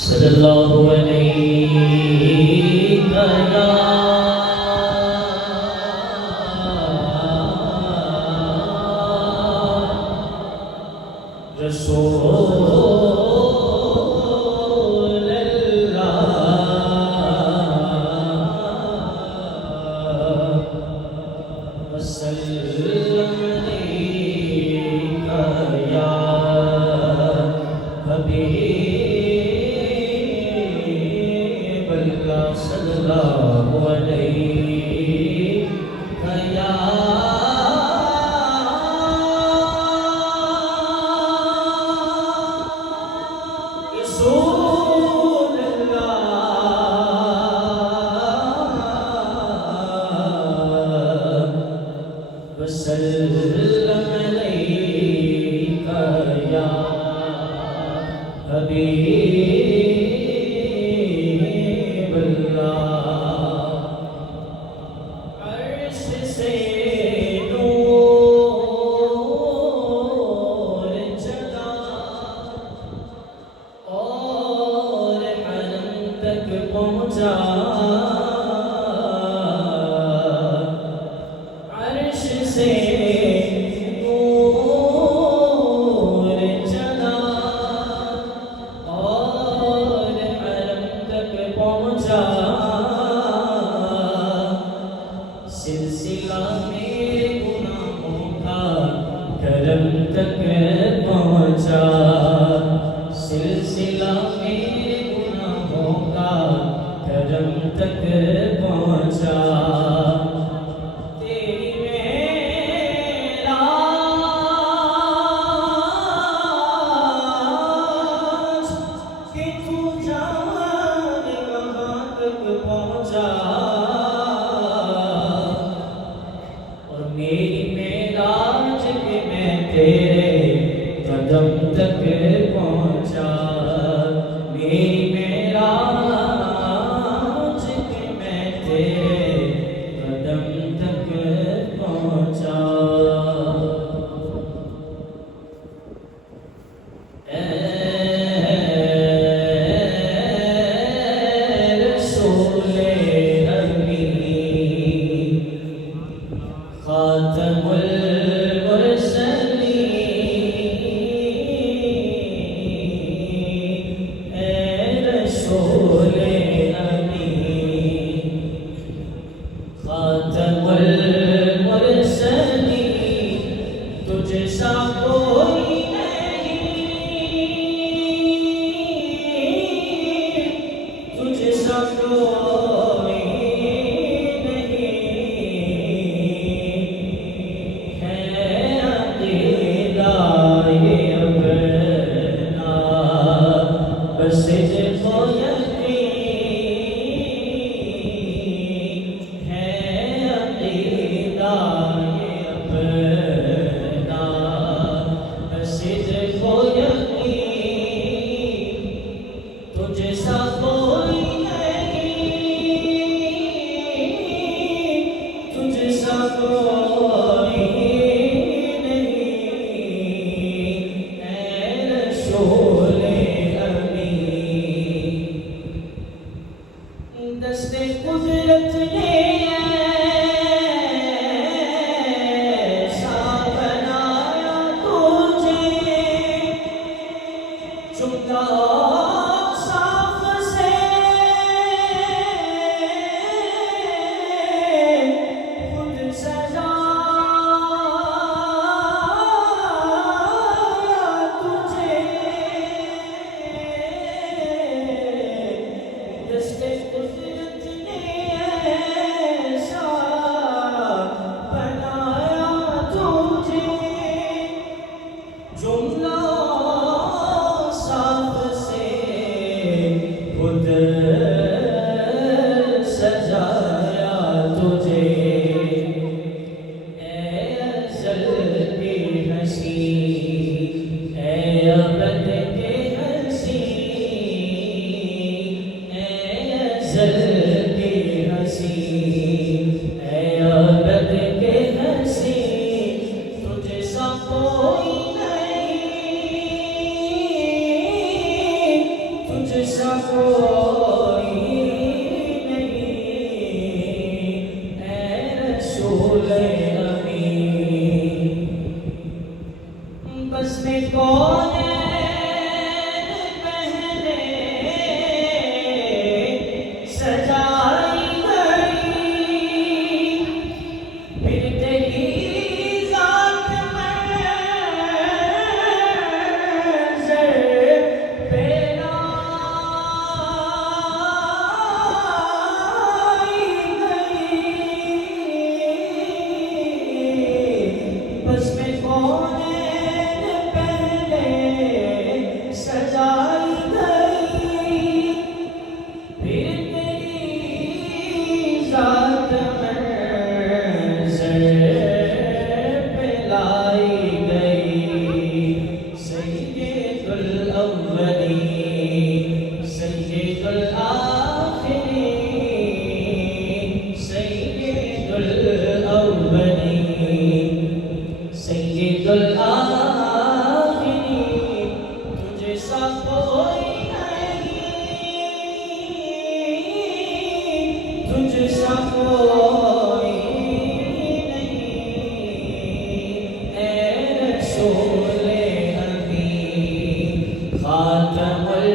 सल्लल्लाहु अलैहि या रसूल अल्लाह वसल्लम अलैका या हबीब अल्लाह सल्लल्लाहु अलैहि या रसूल अल्लाह वसल्लम अलैका या हबीब अल्लाह। अर्श से नूर चला और हरम तक पहुँचा। अर्श से नूर चला और हरम तक पहुँचा। सिलसिला मेरे गुनाहों का करम तक पहुँचा। सिलसिला मेरे गुनाहों का करम तक पहुँचा। तेरी मेराज कि तू जाने कहाँ तक पहुँचा। और मेरी मेराज कि मैं तेरे कदम तक पहुँचा। मेरी मेराज कि मैं तेरे कदम तक पहुँचा। ऐ रसूले अमीन खातमुल मुरसलीन। ऐ रसूले अमीन खातमुल मुरसलीन। तुझे सा कोई नहीं, तुझे सा कोई नहीं। है अकीदा ये अपना बस देखो यकीन। है अकीदा ये अपना बस देखो यकीन। तुझे सा कोई नहीं, तुझे सा कोई नहीं। ऐ रसूले अमीन दस्ते कुदरत ने ऐसा बनाया तुझे। चुका साफ से खुद सजाया तुझे। दस्ते कुदरत ने ऐसा बनाया तुझे। जुमला साफ से खुद सजाया तुझे। ऐ अज़ल की हंसी, ऐ अबद के हंसी। ऐ अज़ल की हंसी, ऐ अबद के हंसी। तुझे सा कोई नहीं, तुझे सा कोई नहीं, ऐ रसूल अमीन। बस में कौनैन पहले सजाई गई, फिर तेरी ज़ात मंज़र पे लाई गई। बस में कौनैन पहले सजाई गई, फिर तेरी ज़ात मंज़र पे लाई गई। सय्यदुल अव्वलीन सय्यदुल आखिरीन, सय्यदुल अव्वलीन सय्यदुल आखिरीन, तुझे सा कोई नहीं, तुझे सा कोई नहीं, ऐ रसूल अमीन। खातमुल